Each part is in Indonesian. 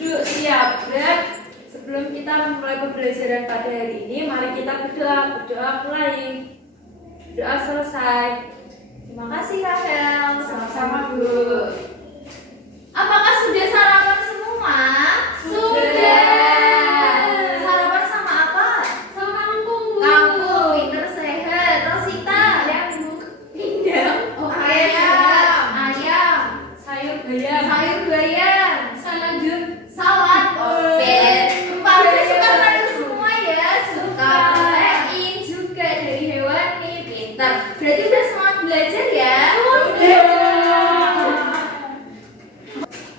Duduk siap, Brad. Sebelum kita memulai pembelajaran pada hari ini, mari kita berdoa. Berdoa mulai. Doa selesai. Terima kasih Rahel. Sama-sama, Bu. Apakah sudah sarapan semua? Sudah. Sarapan sama apa? Sama kangkung, Bu. Kangkung, pinter sehat. Rosita, pindang. Oh, Ayam. Ayam. Sayur bayam. Sayur bayam. Salad jur. Salad. Oke. Pasti suka sayur semua ya. Suka protein juga dari hewani. Pintar. Berarti udah semangat belajar ya?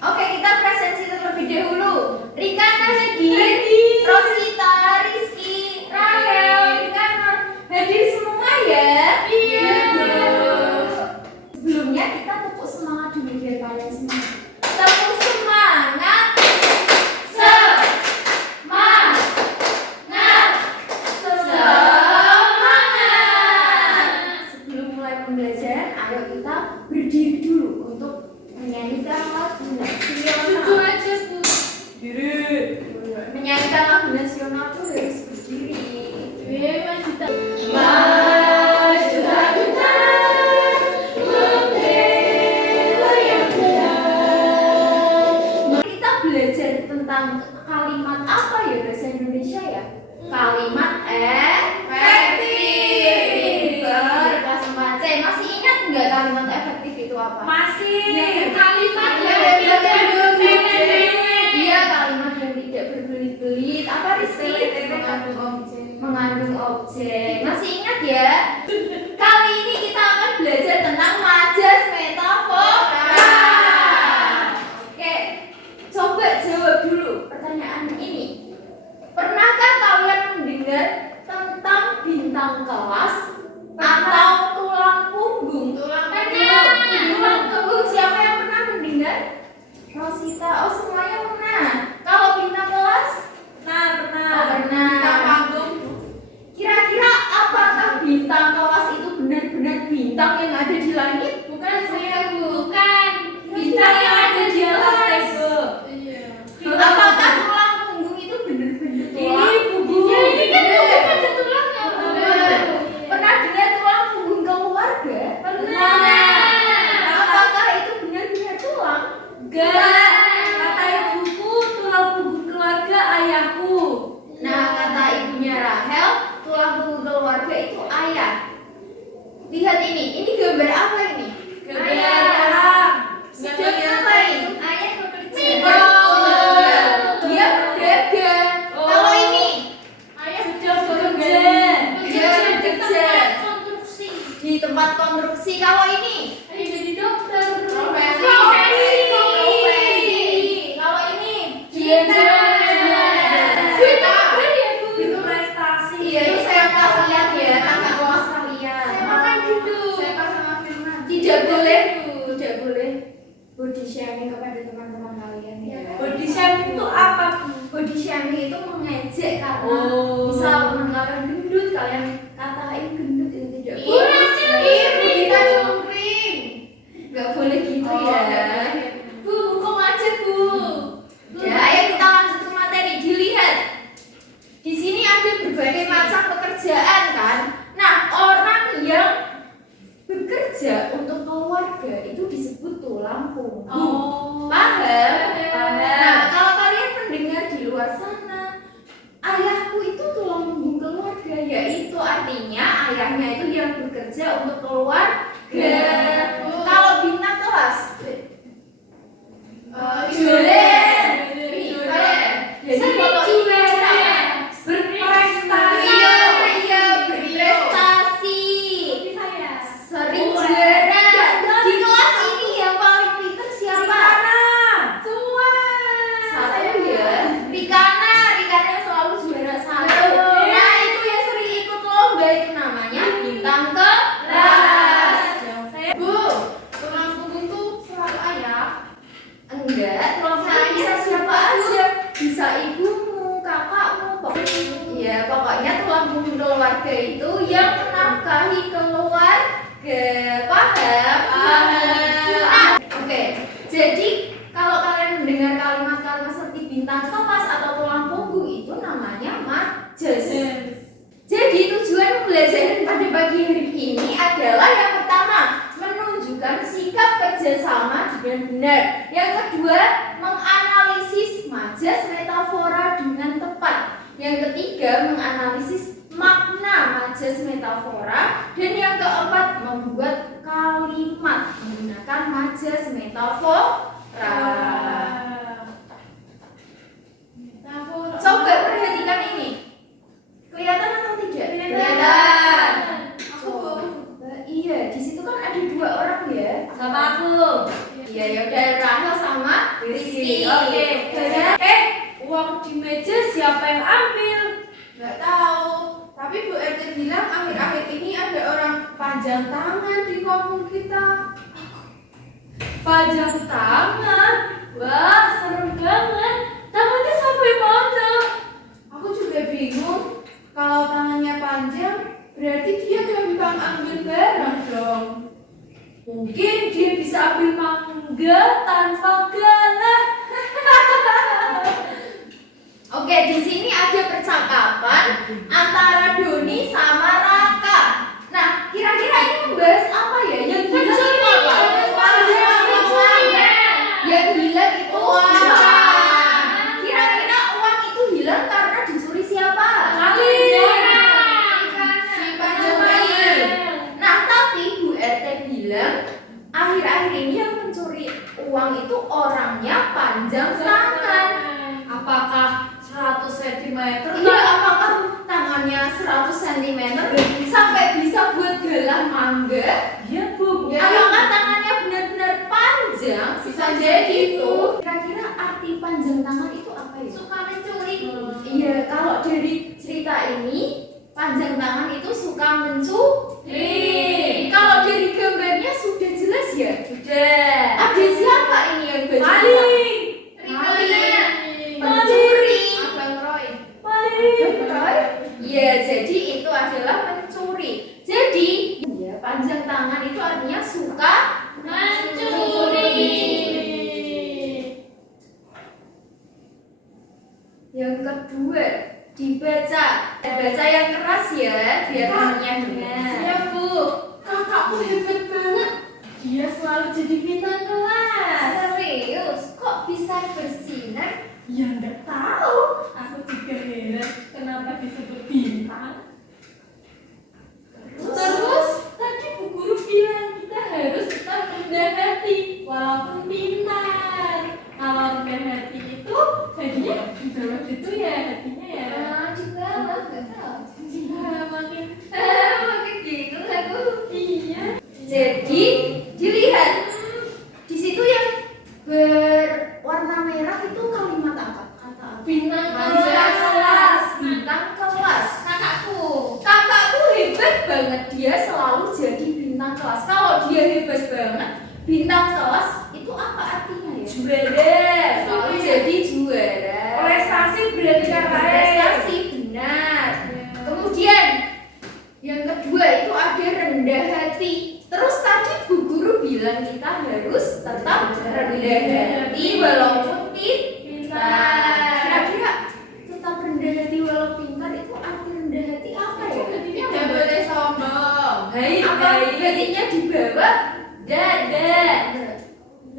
Oke, kita presensi terlebih dahulu. Rikana hadir, Rosita, Rizky, Rahel, Rikana hadir semua ya? Iya. Sebelumnya kita tepuk semangat dulu biar kalian semangat. Tepuk semangat. Semangat. Semangat. Sebelum mulai pembelajaran, ayo kita berdiri dulu untuk menyanyikan lagu nasional. Duduk aja, Bu. Diri. Menyanyikan lagu nasional tuh harus berdiri. Maju tak. Maju kita membela yang benar. Kita belajar tentang kalimat apa ya bahasa Indonesia ya? Kalimat efektif. Kelas 4C. Masih ingat nggak kalimat efektif itu apa? Masih. Kalimat Iya, yang tidak berbelit-belit. berbelit-belit. Iya, kalimat yang tidak berbelit-belit. Apa Rizky? Mengandung objek. Masih ingat ya? Kali ini kita akan belajar tentang majas metafora. Oke, coba jawab dulu pertanyaan ini. Pernahkah kalian mendengar tentang bintang kelas atau tulang punggung? Tulang punggung. Siapa yang pernah mendengar? Rosita. Oh, semuanya pernah. Kalau bintang kelas? Pernah. Oh, pernah. Kira-kira apakah bintang kelas itu benar-benar bintang yang ada di langit? Bukan saya, Bu. Bukan. Bintang yang ada di atas tembok. Iya. Apakah tulang punggung itu benar-benar tulang? Ini, Bu. Ini kan Bener. ada tulangnya. Bener. Pernah dengar tulang punggung keluarga? Pernah. Apakah itu benar-benar tulang? Enggak. Kata ibuku, tulang punggung keluarga ayahku. Nah, kata ibunya Rahel, tulang punggung keluarga itu ayah. Lihat ini gambar apa ini? Ayah. Sedang ngapain? Ayah bekerja. Dia berdagang. Oh. Kalau ini Ayah sedang bekerja. Dia bekerja konstruksi. di tempat konstruksi. Kalau ini Ayah jadi dokter. profesi. Kalau ini Dia Kita. itu prestasi. Iya, itu saya kalian ya, kakak kelas kalian. Saya makan dulu. Tidak boleh body shaming kepada teman-teman kalian ya. Body shaming itu apa, Bu? Body shaming itu mengejek karena Oh. misal teman kalian gendut, kalian katain gendut itu tidak Ih, boleh. cungkring. Kita cungkring. Nggak boleh gitu Oh, ya. nggak boleh. Bu, kok macet Bu? Ya, ayo kita lanjut ke materi. Dilihat. Di sini ada berbagai macam pekerjaan kan. Nah, orang yang bekerja untuk keluarga itu disebut tulang punggung. Oh. Paham? Paham. Nah, kalau kalian mendengar di luar sana, ayahku itu tulang punggung keluarga, yaitu artinya ayahnya itu yang bekerja untuk keluarga. Kalau bintang kelas, Julen. Jadi foto ini berprestasi. Iya, berprestasi. Sering juara. Di kelas ini yang paling pintar siapa? Semua. Satu ya. Rikana yang selalu juara satu. Nah, itu yang sering ikut lomba itu namanya bintang kelas. Bu, tulang punggung tuh selalu ayah. Enggak, tulang punggung bisa siapa aja. Bisa ibumu, kakakmu, pokoknya. Pokoknya tulang punggung keluarga itu yang menafkahi keluarga. Paham? Paham. Oke, jadi kalau kalian mendengar kalimat-kalimat seperti bintang kelas atau tulang punggung itu namanya majes. Jadi tujuan pembelajaran pada pagi hari ini adalah yang pertama, menunjukkan sikap kerjasama dengan benar. Yang kedua, menganalisis majas metafora dengan tepat. Yang ketiga, menganalisis makna majas metafora. Dan yang keempat, membuat kalimat menggunakan majas metafora. Coba perhatikan ini. Kelihatan atau tidak? Kelihatan. Iya, di situ kan ada dua orang ya. Sama aku. Iya, ya udah Rahel sama Rizky. Oke. Uang di meja siapa yang ambil? Nggak tahu, tapi Bu RT bilang akhir-akhir ini ada orang panjang tangan di kampung kita. Pajang tangan. Wah, serem banget. Tangannya sampai mana? Aku juga bingung. Kalau tangannya panjang, berarti dia gampang ambil barang dong. Mungkin dia bisa ambil mangga tanpa galah. Oke, di sini ada percakapan antara Doni sama Raka. Nah, kira-kira ini membahas apa ya? Yang hilang apa? Yang hilang itu uang. Kira-kira uang itu hilang karena dicuri siapa? Nah, tapi Bu RT bilang akhir-akhir ini yang mencuri uang itu orangnya panjang tangan. Apakah 100 cm? Iya, apakah tangannya 100 cm sampai bisa buat galah mangga? Iya, Bu. Apakah tangannya benar-benar panjang? Bisa jadi itu. Kira-kira arti panjang tangan itu apa ya? Suka mencuri. Iya, kalau dari cerita ini panjang tangan itu suka mencuri. Kalau dari gambarnya sudah jelas ya? Sudah. Ada siapa ini yang baju? Maling. Pencuri. Abang Roy. Roy? Iya, jadi itu adalah pencuri. Jadi, ya, panjang tangan itu artinya suka mencuri. Yang kedua, dibaca. Baca yang keras ya, biar temannya dengar. Ya Bu, kakakku hebat banget. Dia selalu jadi bintang kelas. Serius, kok bisa bersinar? Ya nggak tahu. Aku juga heran kenapa disebut bintang. Terus tadi Bu Guru bilang kita harus tetap rendah hati walaupun pintar. Kalau rendah hati itu hatinya di bawah gitu ya hatinya ya. Di bawah, nggak tahu. Makin Makin gitu aku. iya. Jadi dilihat di situ yang berwarna merah itu kalimat apa? Kata apa? Bintang kelas. Bintang kelas. Kakakku hebat banget, dia selalu jadi bintang kelas. Kalau dia hebat banget, bintang kelas itu apa artinya ya? Juara. Selalu jadi juara. Prestasi berarti kata Prestasi benar. Kemudian yang kedua itu ada rendah hati. Terus tadi Bu Guru bilang kita harus tetap rendah hati walaupun pintar. Kira-kira tetap rendah hati walau pintar itu arti rendah hati apa ya? Tidak boleh sombong. Apa hatinya di bawah dada?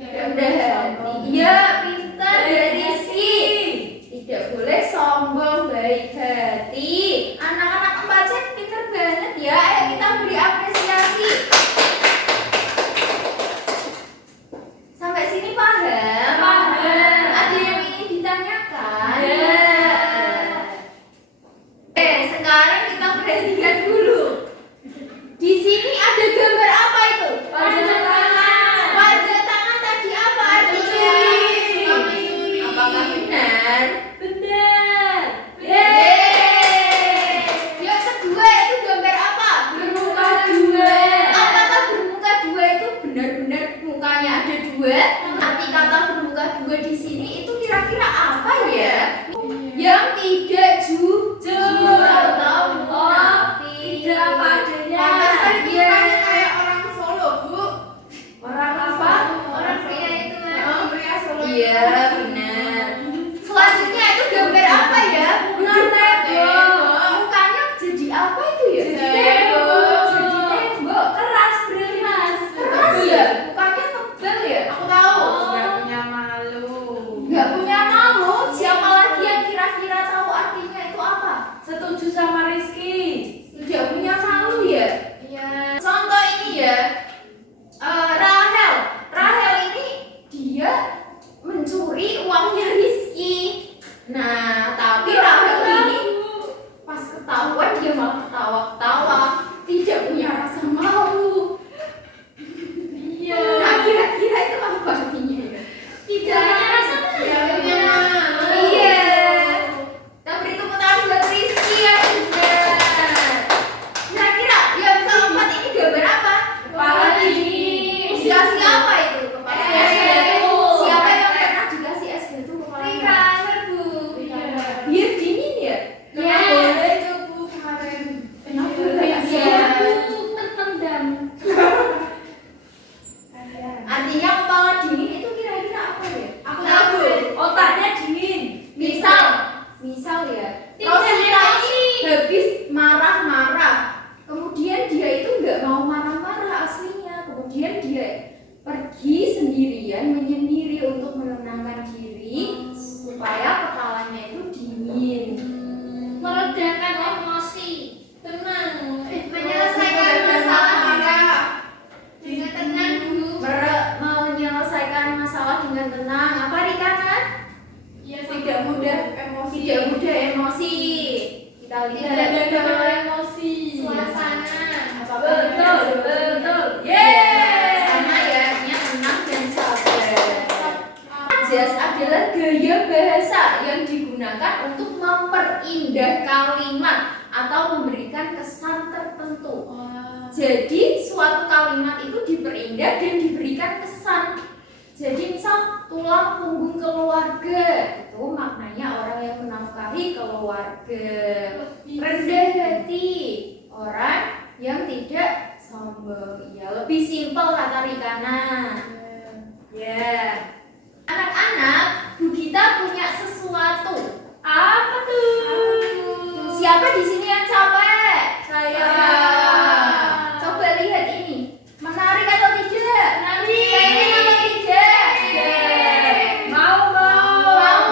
Rendah hati. Iya, pintar dari Rizky. Tidak boleh sombong, baik hati. Anak-anak Empacet pintar banget ya. Ayo kita beri apresiasi. Sampai sini paham? Paham. Ada yang ingin ditanyakan? Ada. Sekarang kita perhatikan dulu. Di sini ada gambar apa itu? Panjang tangan. Panjang tangan tadi apa? Dicuri. Apakah benar? Benar. Yeay. Yang kedua itu gambar apa? Bermuka dua. Apakah bermuka dua itu benar-benar mukanya ada dua? Arti kata bermuka dua di sini itu kira-kira apa ya? Yang tidak jujur atau munafik. Tidak apa adanya. Pantesan Iya. mukanya kayak orang Solo, Bu. Orang apa? Orang pria itu kan? Pria Solo. Iya, benar. Selanjutnya uangnya Rizky. Nah, tapi Rahel ini pas ketahuan dia malah ketawa-ketawa, tidak punya rasa malu. Iya. Nah, kira-kira itu apa artinya? Tidak punya rasa malu. Ya, punya malu. Iya. Kita beri tepuk tangan buat Rizky ya, benar. Kira-kira yang keempat ini gambar apa? Kepala dingin. Usia siapa itu? Kepala Es dingin. batu. Siapa yang pernah dikasih es batu kepala dingin? Rika, Bu. Biar dingin ya? Ya. Boleh itu Bu kemarin. Kenapa Iya, boleh? Bu, tertendang. Artinya kepala dingin itu kira-kira apa ya? Aku Tahu. tahu. Otaknya dingin. Misal ya, Tidak Rosita emosi. habis marah-marah, kemudian dia itu nggak mau marah-marah aslinya, kemudian dia pergi sendirian menyendiri untuk menenangkan diri supaya kepalanya itu dingin. Meredakan emosi. Tenang. Menyelesaikan masalah Dengan tenang dulu. menyelesaikan masalah dengan tenang. Apa Rikana? Iya, Tidak mudah emosi. Tidak mudah emosi. Kita lihat Tidak ada emosi. suasana. Betul, betul. Yes. Sama ya, artinya tenang dan sabar. Majas adalah gaya bahasa yang digunakan untuk memperindah kalimat atau memberikan kesan tertentu. Jadi suatu kalimat itu diperindah dan diberikan kesan. Jadi misal tulang punggung keluarga itu maknanya orang yang menafkahi keluarga. Rendah hati orang yang tidak sombong. Ya lebih simpel kata Rikana. Ya. Anak-anak, Bu Gita punya sesuatu. Apa tuh? Siapa di sini yang capek? Saya. Coba lihat ini. Menarik atau tidak? Menarik. Pengen atau tidak? Mau. Mau.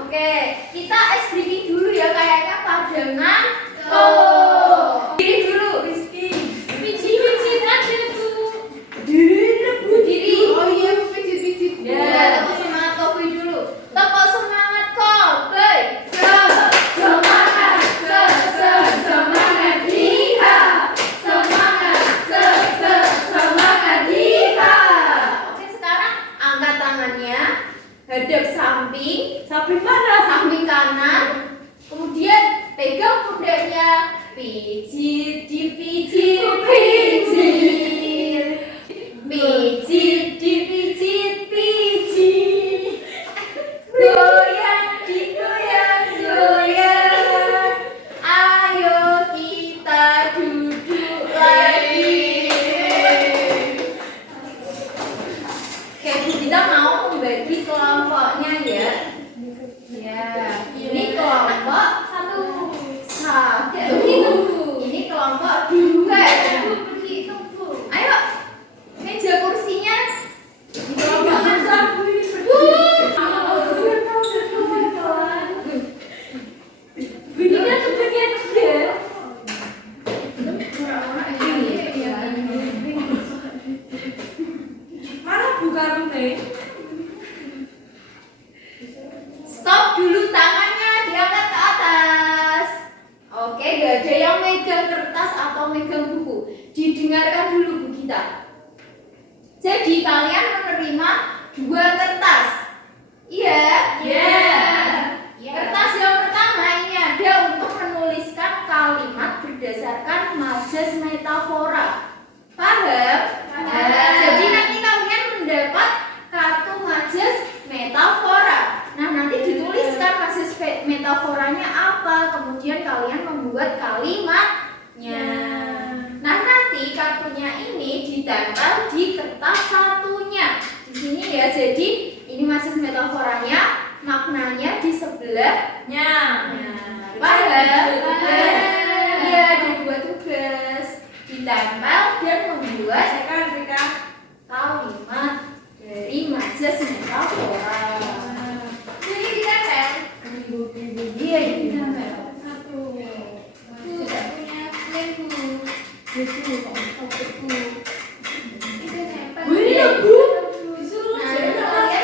Oke, kita ice breaking dulu ya kayaknya padangan. Diri dulu. Rizky. Pijit-pijit aja, Bu. Diri. Oh iya, pijit-pijit. Ya, tepuk semangat Kopi dulu. Tepuk semangat Kopi. Semangat, semangat Diha. Semangat Diha. Oke, sekarang angkat tangannya, hadap samping, Samping mana? samping kanan. Kemudian pegang pundaknya, pijit, dipijit, pijit. Pijit, dipijit, pijit. Goyang, digoyang, goyang. Ayo kita duduk lagi. Oke, Bu Gita mau membagi kelompoknya ya. Ya, ini kelompok satu. Ini kelompok dua. Ayo, meja kursinya Jangan sabu ini Bunyinya kepengen dia. Mana buka rene? Stop dulu, tangannya diangkat ke atas. Oke, gak ada yang megang kertas atau megang buku. Didengarkan dulu Bu Gita. Jadi kalian menerima 2 kertas. Iya. Kertas yang pertama ini ada untuk menuliskan kalimat berdasarkan majas metafora. Paham? Jadi nanti kalian mendapat kartu majas metafora. Nah, nanti dituliskan majas metaforanya apa, kemudian kalian membuat kalimatnya. Nah, nanti kartunya ini ditempel di kertas satunya. Di sini ya. Jadi ini majas metaforanya, maknanya di sebelahnya. Paham? Iya, ada 2 tugas. Ditempel dan membuat kalimat dari majas metafora. Jadi ditempel. Iya, ditempel. Tidak punya lem, Bu. Bu, ini ya, Bu. Disuruh Nah, jadi kalian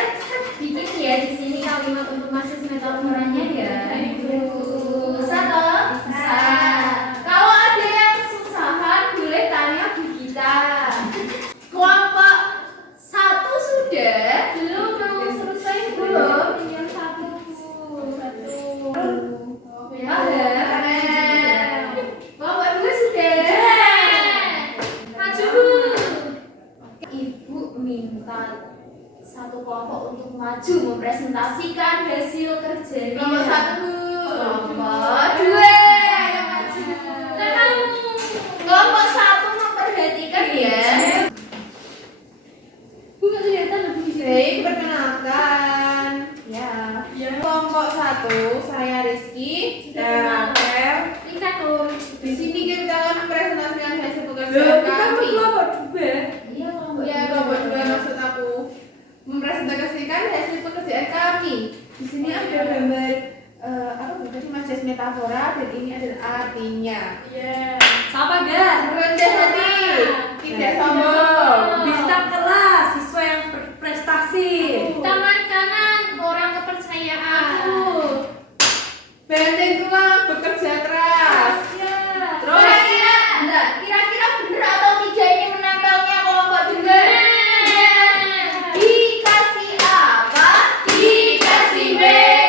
maju mempresentasikan hasil kerjanya. Kelompok 1 Bu. Kelompok 2 ayo maju. Kelompok 1 memperhatikan ya. Bu nggak kelihatan Bu di sini. Baik, perkenalkan. Ya. Kelompok 1, saya Rizky dan Rafael. Rika Nur. Di sini kita akan mempresentasikan hasil Loh, pekerjaan kita kami. kelompok juga. Iya kelompok Ya, kelompok 2 maksud aku. Mempresentasikan hasil pekerjaan kami. Di sini ada gambar apa tadi majas metafora dan ini adalah artinya. Iya. Siapa gak? Rendah hati, tidak sombong. Bintang kelas, siswa yang berprestasi. Tangan kanan orang kepercayaan. Benteng tulang, bekerja keras. Terus Kira-kira bener atau tidak ini menempelnya kelompok 2? Dikasih apa? Dikasih B,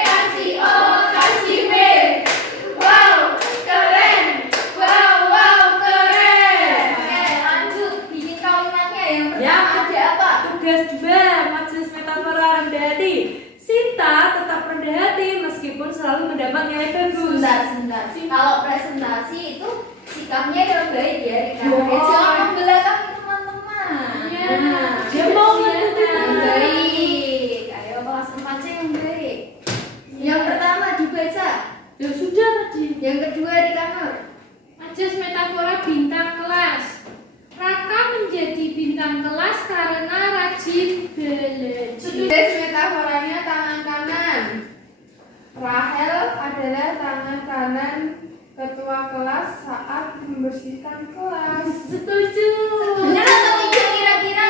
kasih O, kasih B. Wow, keren. Wow, keren. Oke, lanjut. Bikin kalimatnya yang Ya. pertama ada apa? tugas 2, majelis metafora rendah hati. Sinta tetap rendah hati meskipun selalu mendapat nilai bagus. Sebentar. Kalau presentasi itu sikapnya yang baik ya, Rika. Oh. Jangan membelakangi teman-teman. Iya. Dia mau Yang ngerti. baik. Ayo kelas 4 yang baik. Yang pertama dibaca. Ya sudah tadi. Yang kedua Rika Nur. Majas metafora bintang kelas. Raka menjadi bintang kelas karena rajin belajar. Tugas metaforanya tangan kanan. Rahel adalah tangan kanan ketua kelas saat membersihkan kelas. Setuju. Benar atau tidak kira-kira?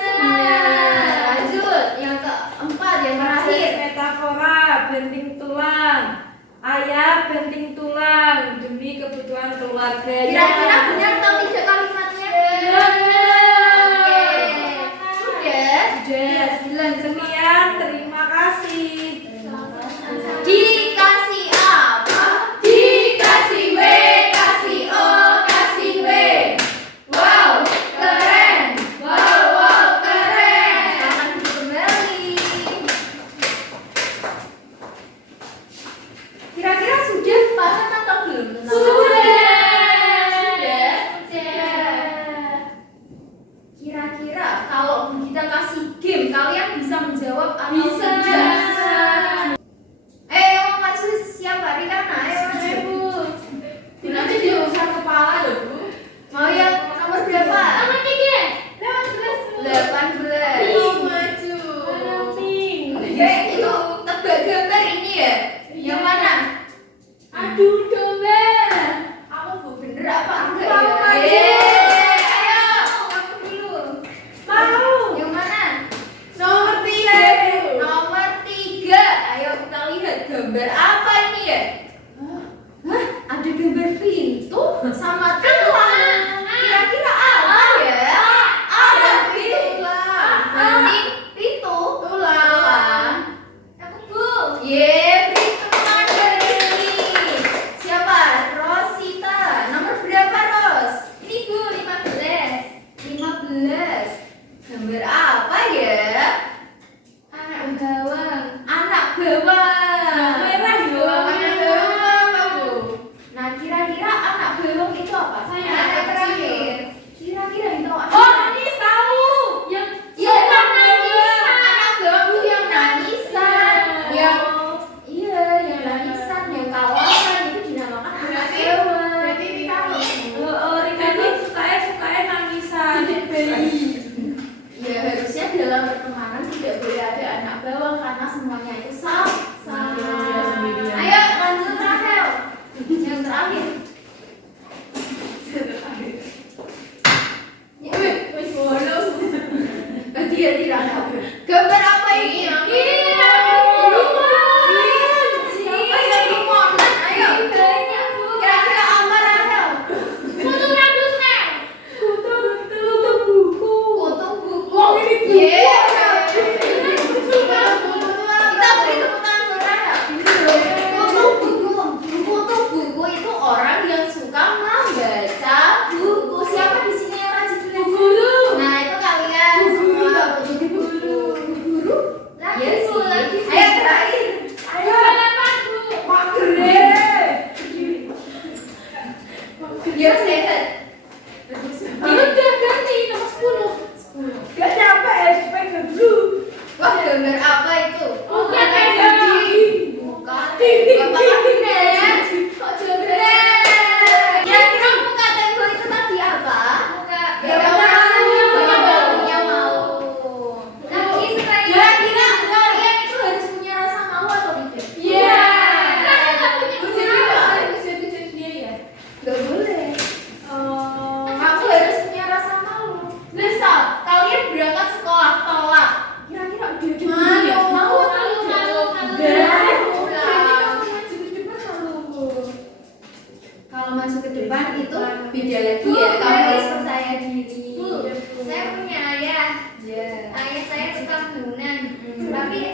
Benar. Lanjut. Yang keempat yang Majelis terakhir. metafora benting tulang. Ayah benting tulang demi kebutuhan keluarga. Kira-kira benar atau tidak kalimatnya? Oke. Sudah. Sudah. Sekian, terima kasih. Dikasih apa? Dikasih B, kasih O, kasih B. Wow, keren. Wow, keren. Selamat kembali. Kira-kira sudah paham atau belum? Sudah. Kira-kira kalau kita kasih game, kalian bisa menjawab atau Bisa. tidak? Ayo maju siapa? Rikana, ayo maju. Nanti diusap kepala loh Bu. Mau yang nomor berapa? Nomor 3. 18. Mau maju. Itu tebak gambar ini ya? Yang mana? Aduh, domba. Aku bu bener apa enggak Mau ya? maju. Ayo, aku dulu. Mau. Yang mana? Nomor 3 Bu. Nomor 3. Ayo kita lihat gambar apa ini ya? Hah? Ada gambar pintu sama tulang. Kira-kira apa ya? Apa pintu? Tulang. Berarti pintu. Tulang.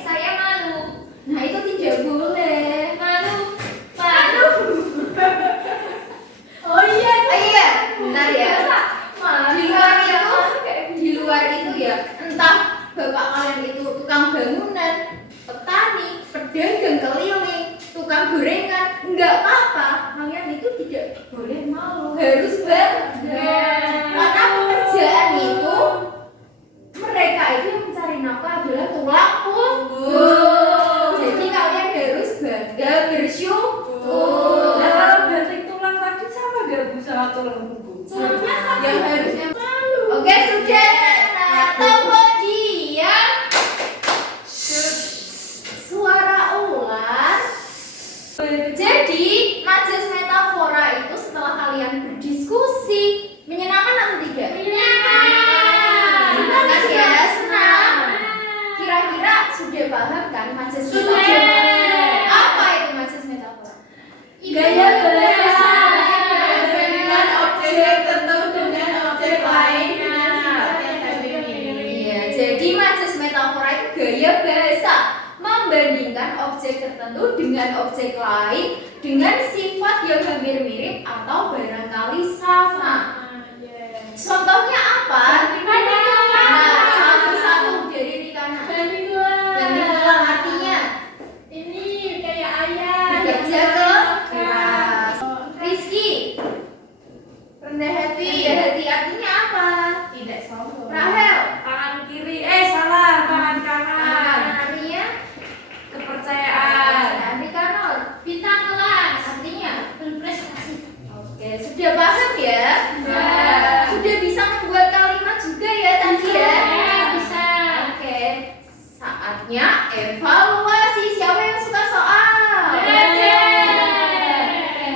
saya malu. Nah itu tidak boleh. Malu. Malu. Oh iya. Iya, benar ya. Di luar itu ya, entah bapak kalian itu tukang bangunan, petani, pedagang keliling, tukang gorengan, enggak apa-apa. Kalian itu tidak boleh malu, harus bangga. Karena pekerjaan itu mereka itu yang mencari nafkah adalah tulang punggung. Jadi kalian harus bangga, bersyukur. Nah, kalau banting tulang tadi sama gak Bu sama tulang punggung? Yang harusnya Oke, sudah. Nah, kemudian suara ulas. Jadi, majas metafora itu setelah kalian berdiskusi, menyenangkan atau tidak? Senang kan ya? Senang. Kira-kira sudah paham kan majas metafora? Apa itu majas metafora? Gaya bahasa. dengan objek tertentu dengan objek lain dengan sifat yang berbeda. Iya, jadi majas metafora itu gaya bahasa membandingkan objek tertentu dengan objek lain dengan sifat yang hampir mirip atau barangkali sama. Contohnya apa? Nah, satu-satu dari Rikana. Banding ulang artinya Ini kayak ayah. bekerja keras. Rizky, Rendah hati. rendah hati artinya apa? Tidak sombong. Rahel, Tangan kiri, salah, tangan kanan. artinya Kepercayaan. Rikanor, Bintang kelas. artinya Berprestasi. oke, sudah paham ya? Sudah. Sudah bisa membuat kalimat juga ya tadi ya? Bisa. Oke, saatnya evaluasi. Siapa yang suka soal?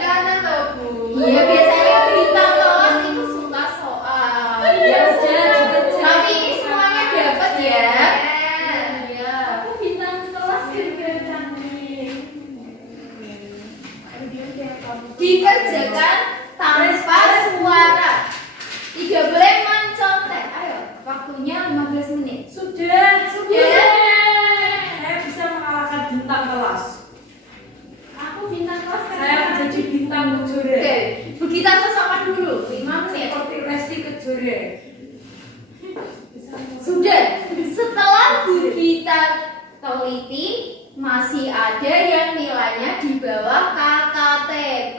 Karena tahu Bu. Iya, biasanya bintang kelas itu suka soal. Ya sudah, Tapi ini semuanya dapat ya? Iya. Aku bintang kelas gara-gara cantik. Dikerjakan tanpa suara. Tidak boleh mencontek. Ayo, waktunya 15 menit. Sudah. Sudah. Saya bisa mengalahkan bintang kelas. Aku bintang kelas Saya menjadi bintang kejora. Oke, begitu sama dulu 5 menit. Seperti Resti Kejora. Sudah. Setelah Bu Gita teliti, masih ada yang nilainya di bawah KKTP.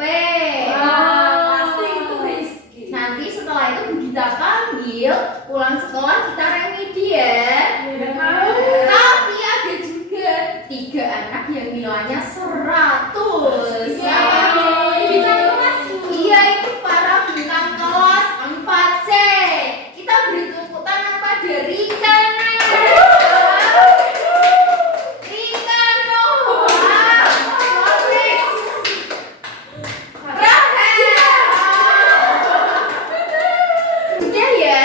Pasti itu Rizky. Nanti setelah itu Bu Gita panggil, pulang sekolah kita remedi ya. Tapi ada juga 3 anak yang nilainya 100. Bintang kelas. Iya, itu para bintang kelas 4C. Kita beri tepuk tangan pada Rikana. Rikano. Rahel. Udah ya?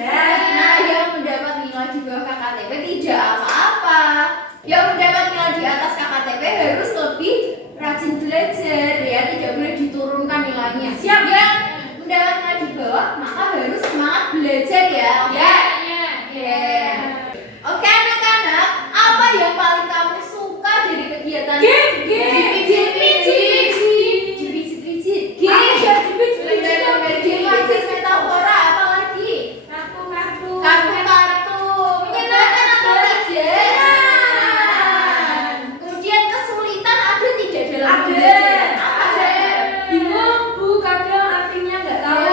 Nah, yang mendapat nilai di bawah KKTP tidak apa-apa. Yang mendapat nilai di atas KKTP harus lebih rajin belajar ya, tidak boleh diturunkan nilainya. Siap. Yang mendapat nilai di bawah maka harus semangat belajar ya. Oke. Oke anak-anak, apa yang paling kamu suka dari kegiatan Majas metafora apa lagi? Kartu-kartu. Kartu-kartu menyenangkan atau tidak? Kemudian kesulitan ada tidak dalam Ada. belajar? Ada. Bingung Bu, kadang artinya nggak tahu.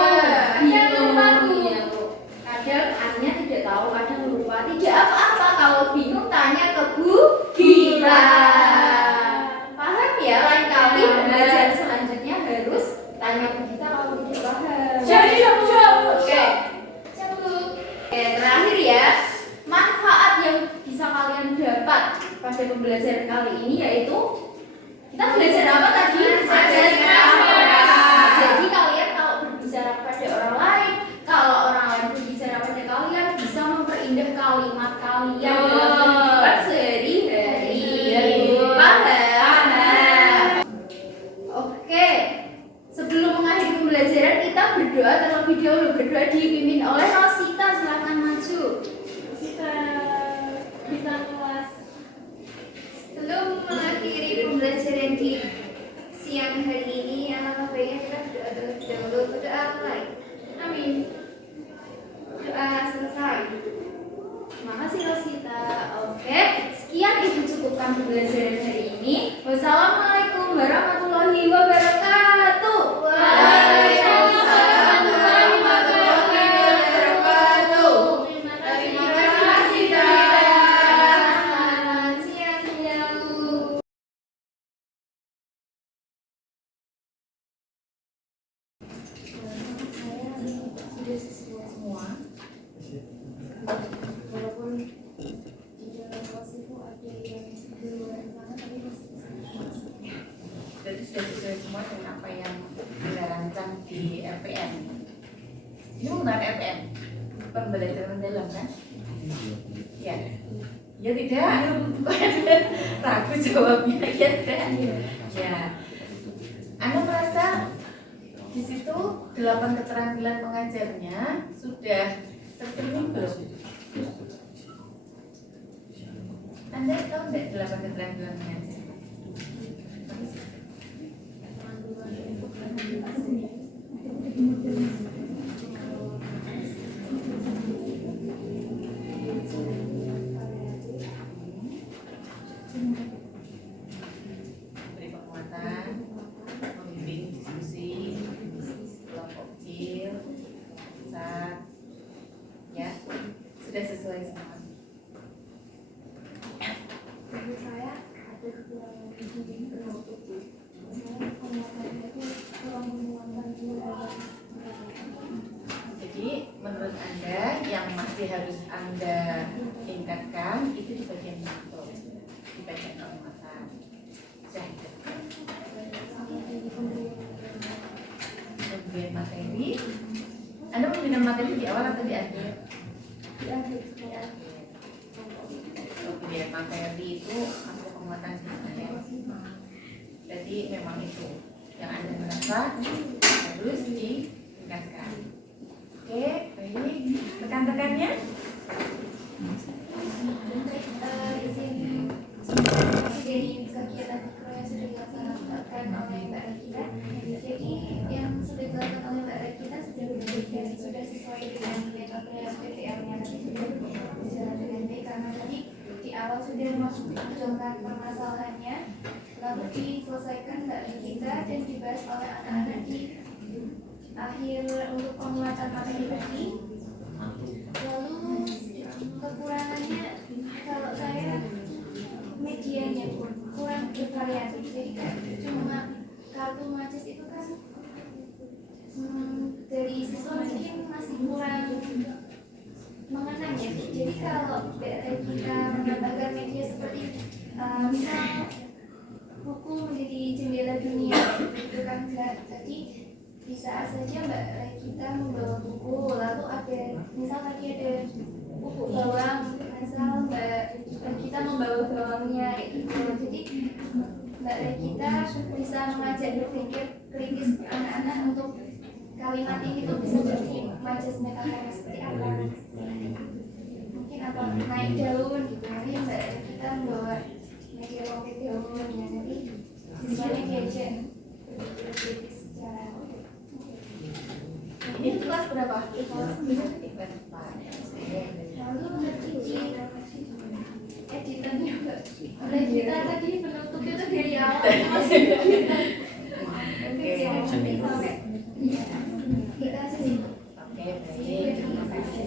Bingung artinya Bu. Kadang artinya tidak tahu, kadang lupa. Tidak apa-apa kalau bingung tanya ke Bu Gita. Paham ya? Lain kali belajar selanjutnya harus tanya Bu Gita kalau tidak paham. Oke. Oke, terakhir ya, manfaat yang bisa kalian dapat pada pembelajaran kali ini yaitu kita belajar apa tadi? Majas metafora. Jadi kalian kalau berbicara kepada orang lain, kalau orang lain berbicara pada kalian bisa memperindah kalimat kalian dalam kehidupan sehari-hari. Paham? Oke. Sebelum mengakhiri pembelajaran kita berdoa terlebih dahulu. Berdoa dipimpin oleh Rosita. Silakan maju. Kita bintang kelas. melakukan pembelajaran hari ini. Wassalamualaikum warahmatullahi wabarakatuh. Waalaikumsalam warahmatullahi wabarakatuh. Terima kasih Kak. Selamat siang. Sudah sesuai semua. Walaupun di dalam kelas itu ada yang duluan banget tapi masih bisa. Jadi sudah sesuai semua dengan apa yang Anda rancang di RPM. Ini menggunakan RPM, pembelajaran mendalam kan? Ya, ya tidak. Ragu jawabnya ya tidak. Ya, Anda merasa di situ 8 keterampilan pengajarnya sudah tercermin belum? Anda tahu tidak 8 keterampilan pengajar? Beri penguatan, membimbing diskusi, kelompok kecil, besar, ya sudah sesuai semua. Bagi saya ada kekurangan di kelompok itu. Saya penguatannya itu kurang menguatkan Jadi menurut Anda yang masih harus Anda tingkatkan itu di bagian makro, di bagian penguatan. Kemudian materi, Anda membina materi di awal atau di akhir? Kemudian materi itu masuk penguatan sebenarnya. Jadi memang itu yang Anda merasa harus ditingkatkan. Oke, baik. Rekan-rekannya? Dari kegiatan mikro yang sudah dilaksanakan oleh Mbak Regina, jadi yang sudah dilakukan oleh Mbak Regina sudah sesuai dengan metode PTL-nya nanti sudah berjalan dengan baik karena tadi di awal sudah memperjuangkan permasalahannya, lalu diselesaikan Mbak Regina dan dibahas oleh anak-anak di akhir untuk penguatan materi tadi. Lalu kekurangannya kalau saya medianya kurang bervariatif, jadi kan cuma kartu macis itu kan dari siswa mungkin masih kurang mengenang ya. Jadi kalau kita menambahkan media seperti misal buku menjadi jendela dunia itu kan tadi bisa saja Mbak kita membawa buku, lalu ada misal tadi ada buku bawang, misal Mbak kita membawa bawangnya itu. Jadi Mbak kita bisa mengajak berpikir kritis anak-anak untuk kalimat ini tuh bisa jadi majas metafora seperti apa. Mungkin apa naik daun gitu, nanti Mbak kita membawa media roket daun, ya nanti siswanya diajak berpikir kritis secara. Ini kelas berapa? Kelas 9. Kelas 4. Lalu editannya Mbak. Oleh kita tadi penutupnya tuh dari awal masih kita sih. Oke, baik. Terima kasih.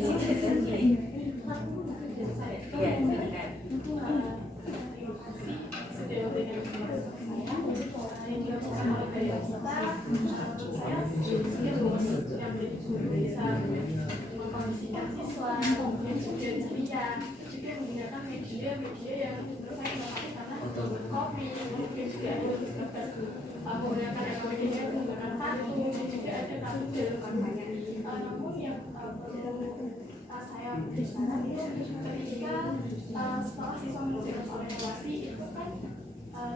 Ya, silakan. Mengkondisikan siswa, kemudian juga ceria, juga menggunakan media yang menurut saya inovatif karena kopi, kemudian juga ada beberapa menggunakan media menggunakan kartu, dan juga ada kartu dalam kampanye. Namun yang perlu saya berikan itu ketika setelah siswa menunjukkan soal evaluasi itu kan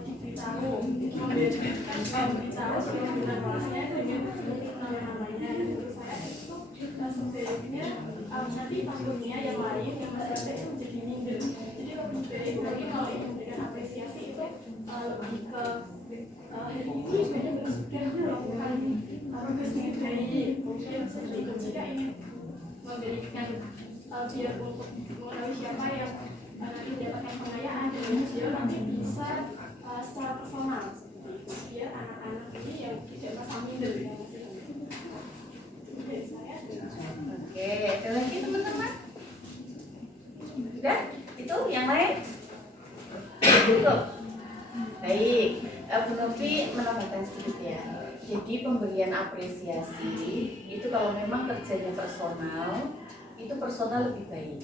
diberitahu, memberitahu sebelum evaluasinya dengan nama-namanya. Dan menurut saya itu sebaiknya nanti tahunnya yang lain yang masih ada itu menjadi minder. Jadi lebih baik lagi kalau ingin memberikan apresiasi itu lebih ke hari ini sebenarnya sudah melakukan tugas dengan baik. Kemudian seperti itu jika ingin memberikan biar untuk mengetahui siapa yang mendapatkan pengayaan dan beliau nanti bisa secara personal seperti itu biar anak-anak ini yang tidak merasa minder ya Mas. Itu dari saya. Oke, ada lagi teman-teman? Sudah? Itu yang lain? Cukup. Baik, Bu Novi menambahkan sedikit ya. Jadi pemberian apresiasi itu kalau memang kerjanya personal, itu personal lebih baik.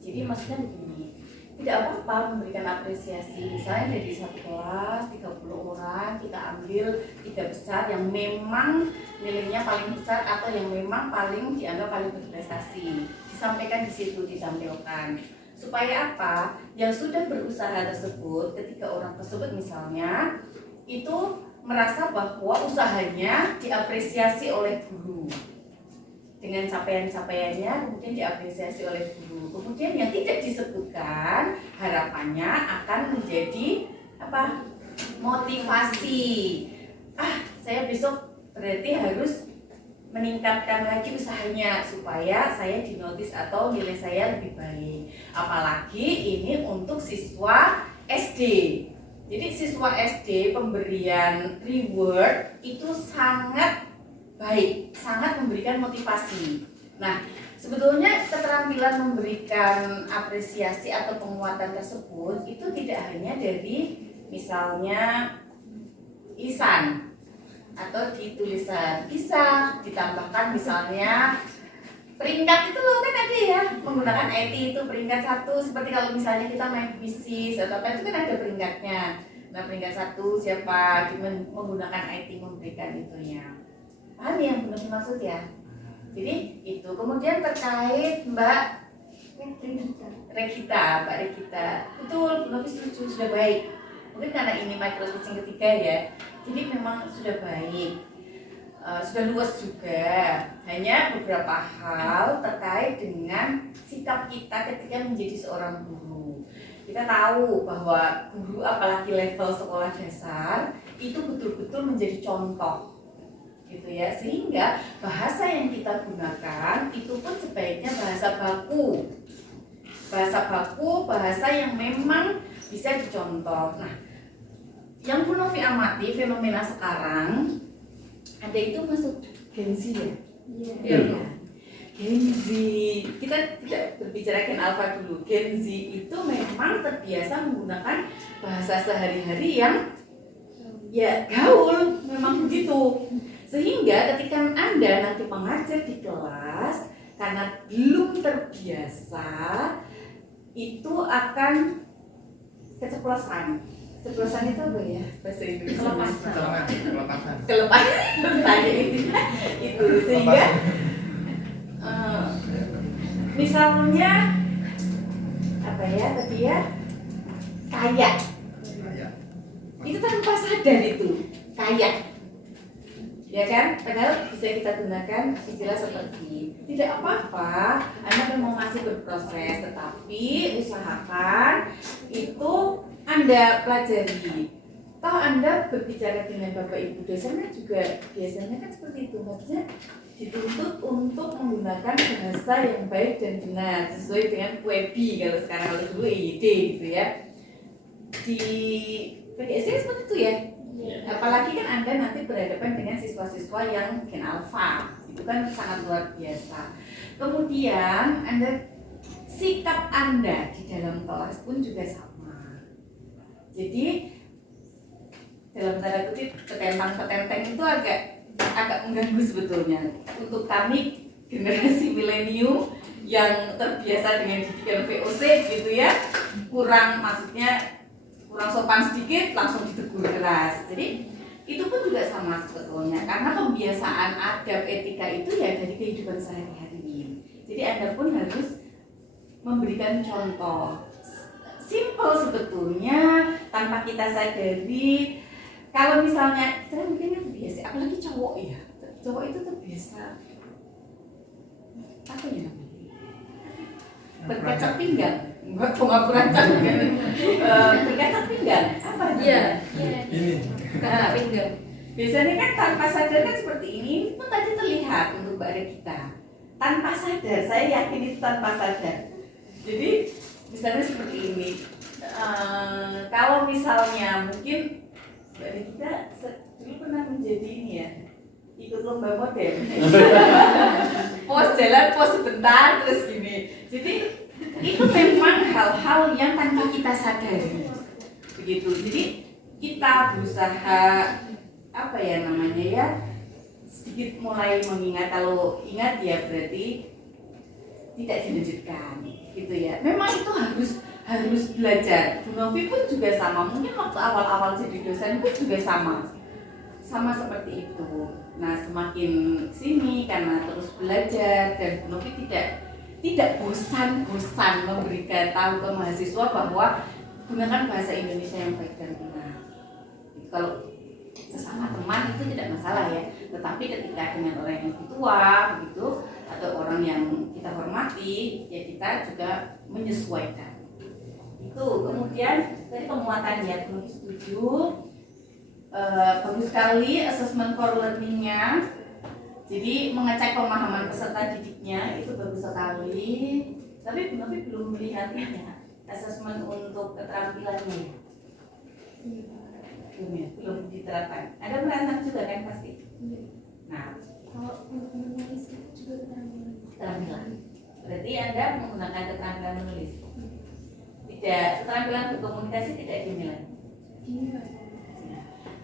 Jadi maksudnya begini, tidak apa-apa memberikan apresiasi. Misalnya dari satu kelas 30 orang kita ambil 3 besar yang memang nilainya paling besar atau yang memang paling dianggap paling berprestasi. Disampaikan di situ, ditampilkan. Supaya apa? Yang sudah berusaha tersebut, ketika orang tersebut misalnya itu merasa bahwa usahanya diapresiasi oleh guru. Dengan capaian-capaiannya kemudian diapresiasi oleh guru. Kemudian yang tidak disebutkan harapannya akan menjadi apa? Motivasi. Saya besok berarti harus meningkatkan lagi usahanya supaya saya dinotis atau nilai saya lebih baik. Apalagi ini untuk siswa SD. Jadi siswa SD pemberian reward itu sangat baik, sangat memberikan motivasi. Nah, sebetulnya keterampilan memberikan apresiasi atau penguatan tersebut itu tidak hanya dari misalnya lisan atau di tulisan, bisa ditambahkan misalnya peringkat itu loh kan ada ya, menggunakan IT itu peringkat 1, seperti kalau misalnya kita main bisnis atau apa itu kan ada peringkatnya. Nah peringkat 1 siapa menggunakan IT memberikan itunya. Paham yang belum dimaksud ya? Jadi itu kemudian terkait Mbak Regita, betul Bu Novi setuju, sudah baik. Mungkin karena ini micro teaching ketiga ya, jadi memang sudah baik. Sudah luas juga, hanya beberapa hal terkait dengan sikap kita ketika menjadi seorang guru. Kita tahu bahwa guru apalagi level sekolah dasar itu betul-betul menjadi contoh gitu ya, sehingga bahasa yang kita gunakan itu pun sebaiknya bahasa baku, bahasa yang memang bisa dicontoh. Nah, yang Bu Novi amati fenomena sekarang ada itu masuk Gen Z ya? Iya. Gen Z, kita tidak berbicara Gen Alpha dulu. Gen Z itu memang terbiasa menggunakan bahasa sehari-hari yang ya gaul, memang begitu. Sehingga ketika Anda nanti mengajar di kelas karena belum terbiasa, itu akan keceplosan. Keceplosan itu apa ya bahasa Indonesia? Kelepasan itu sehingga misalnya apa ya tadi ya kayak itu tanpa sadar itu kayak ya kan, padahal bisa kita gunakan istilah seperti tidak apa-apa Anda memang masih berproses, tetapi usahakan itu Anda pelajari. Toh Anda berbicara dengan Bapak Ibu dosennya juga biasanya kan seperti itu, maksudnya dituntut untuk menggunakan bahasa yang baik dan benar sesuai dengan WEBI kalau sekarang, kalau dulu EYD gitu ya. Di PDSD seperti itu ya. Apalagi kan Anda nanti berhadapan dengan siswa-siswa yang Gen Alpha, itu kan sangat luar biasa. Kemudian sikap Anda di dalam kelas pun juga sama. Jadi dalam tanda kutip petentang-petenteng itu agak mengganggu sebetulnya untuk kami generasi milenium yang terbiasa dengan didikan VOC gitu ya, kurang sopan sedikit langsung ditegur keras. Jadi itu pun juga sama sebetulnya, karena pembiasaan adab etika itu ya dari kehidupan sehari-hari. Jadi Anda pun harus memberikan contoh simple sebetulnya tanpa kita sadari. Kalau misalnya kita mungkin kan biasa, apalagi cowok ya, cowok itu terbiasa apa ya namanya, berkacang pinggang, enggak berancang kan, berkacang pinggang apa dia? Ini kacang pinggang. Biasanya kan tanpa sadar kan seperti ini pun tadi terlihat untuk Mbak Regita. Tanpa sadar, saya yakin itu tanpa sadar. Jadi misalnya seperti ini. Kalau misalnya mungkin Mbak Nikita dulu pernah menjadi ini ya, ikut lomba model. Pos jalan, pos sebentar, terus gini. Jadi itu memang hal-hal yang tanpa kita sadari. Begitu. Jadi kita berusaha apa ya namanya ya, sedikit mulai mengingat. Kalau ingat ya berarti tidak dilanjutkan gitu ya. Memang itu harus belajar. Bu Novi pun juga sama, mungkin waktu awal-awal jadi dosen pun juga sama seperti itu. Nah semakin sini karena terus belajar dan Bu Novi tidak bosan-bosan memberikan tahu ke mahasiswa bahwa gunakan bahasa Indonesia yang baik dan benar. Kalau sesama teman itu tidak masalah ya, tetapi ketika dengan orang yang lebih tua begitu atau orang yang kita hormati ya kita juga menyesuaikan. Itu kemudian dari pemuatan ya, belum setuju. Bagus sekali assessment for learning-nya. Jadi mengecek pemahaman peserta didiknya itu bagus sekali. Tapi belum melihatnya assessment untuk keterampilannya. Belum diterapkan. Ada merancang juga kan pasti. Nah, Kalau menulis itu juga keterampilan. Berarti Anda menggunakan keterampilan menulis. Tidak, keterampilan berkomunikasi tidak dinilai.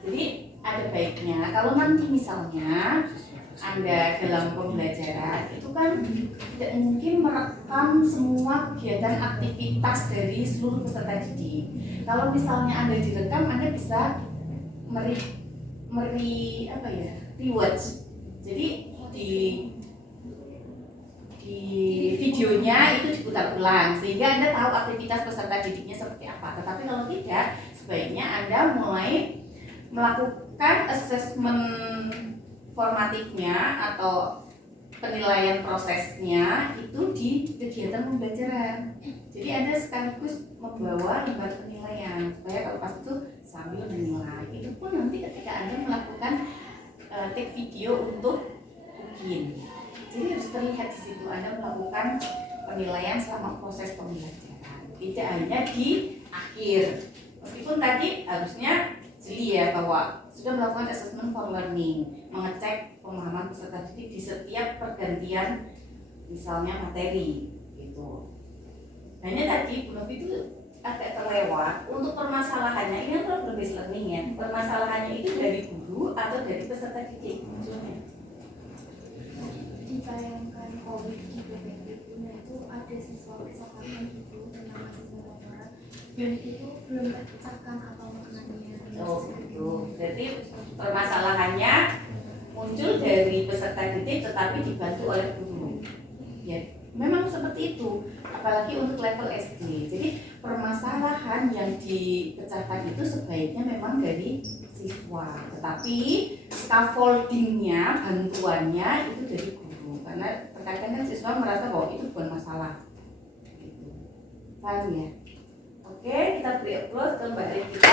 Jadi ada baiknya kalau nanti misalnya Anda dalam pembelajaran itu kan tidak mungkin merekam semua kegiatan aktivitas dari seluruh peserta didik. Kalau misalnya Anda direkam, Anda bisa rewatch. Jadi di videonya itu diputar ulang sehingga Anda tahu aktivitas peserta didiknya seperti apa. Tetapi kalau tidak, sebaiknya Anda mulai melakukan assessment formatifnya atau penilaian prosesnya itu di kegiatan pembelajaran. Jadi Anda sekaligus membawa lembar penilaian supaya kalau pas itu sambil menilai. Itu pun nanti ketika Anda melakukan take video untuk ujian. Jadi harus terlihat di situ Anda melakukan penilaian selama proses pembelajaran, tidak hanya di akhir. Meskipun tadi harusnya jeli ya bahwa sudah melakukan assessment for learning, mengecek pemahaman peserta didik di setiap pergantian misalnya materi gitu. Hanya tadi Bu Novi itu agak terlewat untuk permasalahannya. Ini kan progress learning ya. Permasalahannya itu dari guru atau dari peserta didik munculnya. Ditayangkan COVID di BPTU-nya itu ada siswa kesempatan itu tentang mahasiswa laporan dan itu belum terpecahkan apa maknanya. Oh gitu. Berarti permasalahannya muncul dari peserta didik tetapi dibantu oleh guru. Ya, memang seperti itu. Apalagi untuk level SD. Jadi permasalahan yang dipecahkan itu sebaiknya memang dari siswa. Tetapi scaffoldingnya, bantuannya itu dari guru. Karena terkadang kan siswa merasa bahwa itu bukan masalah. Gitu. Paham ya? Oke, kita beri applause ke Mbak Rita.